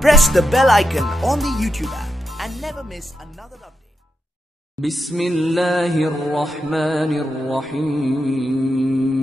Press the bell icon on the YouTube app and never miss another update. بسم الله الرحمن الرحيم